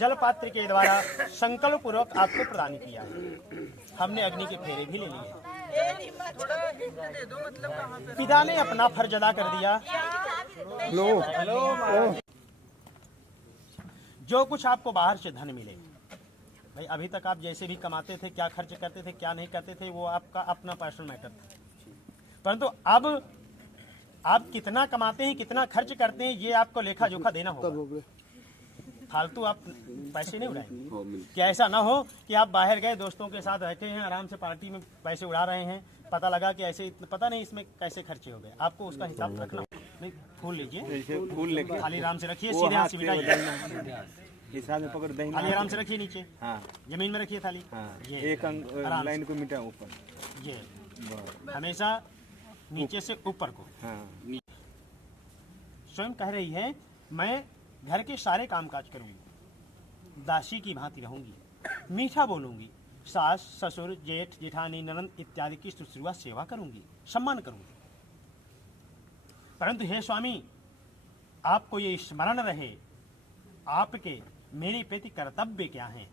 जल पात्र के द्वारा संकल्प पूर्वक आपको प्रदान किया है। हमने अग्नि के फेरे भी ले लिए। पिता ने अपना फर्ज अदा कर दिया। जो कुछ आपको बाहर से धन मिले, भाई अभी तक आप जैसे भी कमाते थे, क्या खर्च करते थे, क्या नहीं करते थे, वो आपका अपना पर्सनल मैटर था। परंतु अब आप कितना कमाते हैं, कितना खर्च करते हैं, ये आपको लेखा जोखा देना होगा। फालतू आप पैसे नहीं उड़ाएंगे। क्या ऐसा ना हो कि आप बाहर गए, दोस्तों के साथ बैठे हैं, आराम से पार्टी में पैसे उड़ा रहे हैं, पता लगा कि ऐसे पता नहीं इसमें कैसे खर्चे हो गए। आपको उसका हिसाब रखना। नहीं, फूल लीजिए, फूल लेके खाली आराम से रखिए, सीधे हाथ से मिटाइए, हिसाब में पकड़ दही थाली आराम से रखिए, नीचे हाँ जमीन में रखिए थाली। हाँ ये एक लाइन को मिटा ऊपर, ये हमेशा नीचे से ऊपर को। हाँ स्वयं कह रही है, मैं घर के सारे कामकाज करूंगी, दासी की भांति रहूंगी, मीठा बोलूंगी, सास ससुर जेठ जेठानी ननद इत्यादि की शुश्रूषा सेवा करूंगी, सम्मान करूंगी। परंतु हे स्वामी, आपको ये स्मरण रहे, आपके मेरे प्रति कर्तव्य क्या हैं,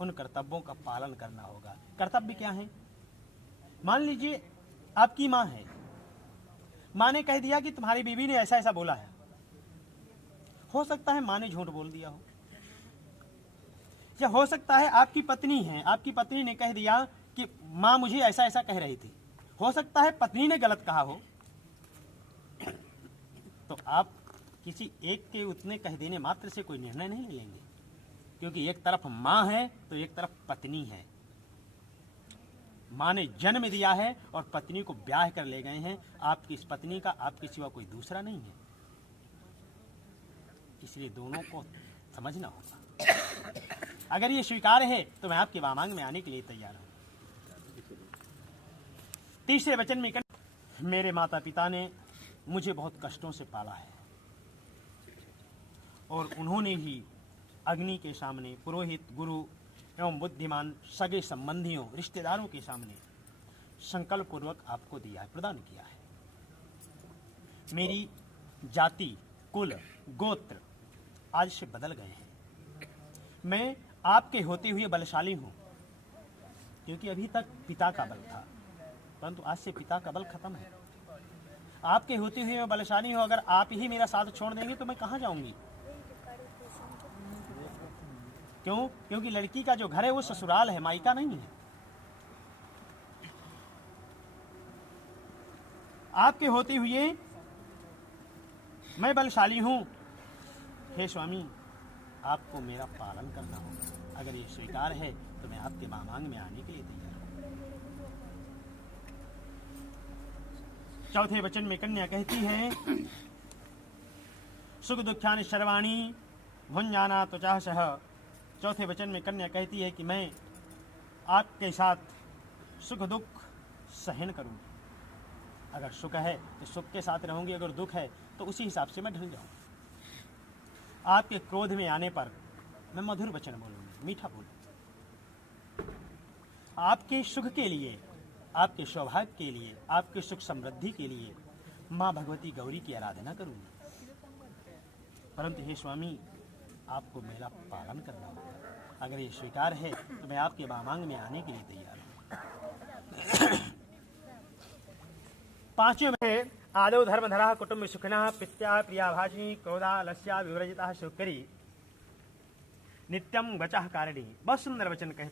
उन कर्तव्यों का पालन करना होगा। कर्तव्य क्या है? मान लीजिए आपकी माँ है, माँ ने कह दिया कि तुम्हारी बीवी ने ऐसा ऐसा बोला है। हो सकता है माँ ने झूठ बोल दिया हो, या हो सकता है आपकी पत्नी है, आपकी पत्नी ने कह दिया कि माँ मुझे ऐसा ऐसा कह रही थी। हो सकता है पत्नी ने गलत कहा हो। तो आप किसी एक के उतने कह देने मात्र से कोई निर्णय नहीं लेंगे, क्योंकि एक तरफ माँ है तो एक तरफ पत्नी है। माँ ने जन्म दिया है और पत्नी को ब्याह कर ले गए हैं। आपकी इस पत्नी का आपके सिवा कोई दूसरा नहीं है, इसलिए दोनों को समझना होगा। अगर ये स्वीकार है तो मैं आपके वामांग में आने के लिए तैयार हूं। तीसरे वचन में मेरे माता पिता ने मुझे बहुत कष्टों से पाला है, और उन्होंने ही अग्नि के सामने, पुरोहित, गुरु एवं बुद्धिमान सगे संबंधियों, रिश्तेदारों के सामने संकल्प पूर्वक आपको दिया है, प्रदान किया है। मेरी जाति, कुल, गोत्र आज से बदल गए हैं। मैं आपके होते हुए बलशाली हूं, क्योंकि अभी तक पिता का बल था, परंतु आज से पिता का बल खत्म है। आपके होते हुए मैं बलशाली हूं। अगर आप ही मेरा साथ छोड़ देंगे तो मैं कहां जाऊंगी? क्यों? क्योंकि लड़की का जो घर है वो ससुराल है, मायका नहीं है। आपके होते हुए मैं बलशाली हूं। हे स्वामी, आपको मेरा पालन करना होगा। अगर ये स्वीकार है तो मैं आपके वामांग में आने के लिए तैयार हूं। चौथे वचन में कन्या कहती है, सुख दुखानि सर्वाणि भुंजाना त्वचा सह। चौथे वचन में कन्या कहती है कि मैं आपके साथ सुख दुख सहन करूंगी। अगर सुख है तो सुख के साथ रहूंगी, अगर दुख है तो उसी हिसाब से मैं ढल जाऊंगी। आपके क्रोध में आने पर मैं मधुर वचन बोलूंगी, मीठा बोलूंगी। आपके सुख के लिए, आपके सौभाग्य के लिए, आपके सुख समृद्धि के लिए माँ भगवती गौरी की आराधना करूंगी। परंतु हे स्वामी, आपको मेरा पालन करना होगा। अगर ये स्वीकार है तो मैं आपके वामांग में आने के लिए तैयार हूं। पांचवें में आदौ धर्मधरा कुटुंब सुखिनः पित्या प्रियाभाषिणी क्रोधा लस्या विव्रजिता सुकरी नित्यम वचः कारिणी। बहुत सुंदर वचन कहे।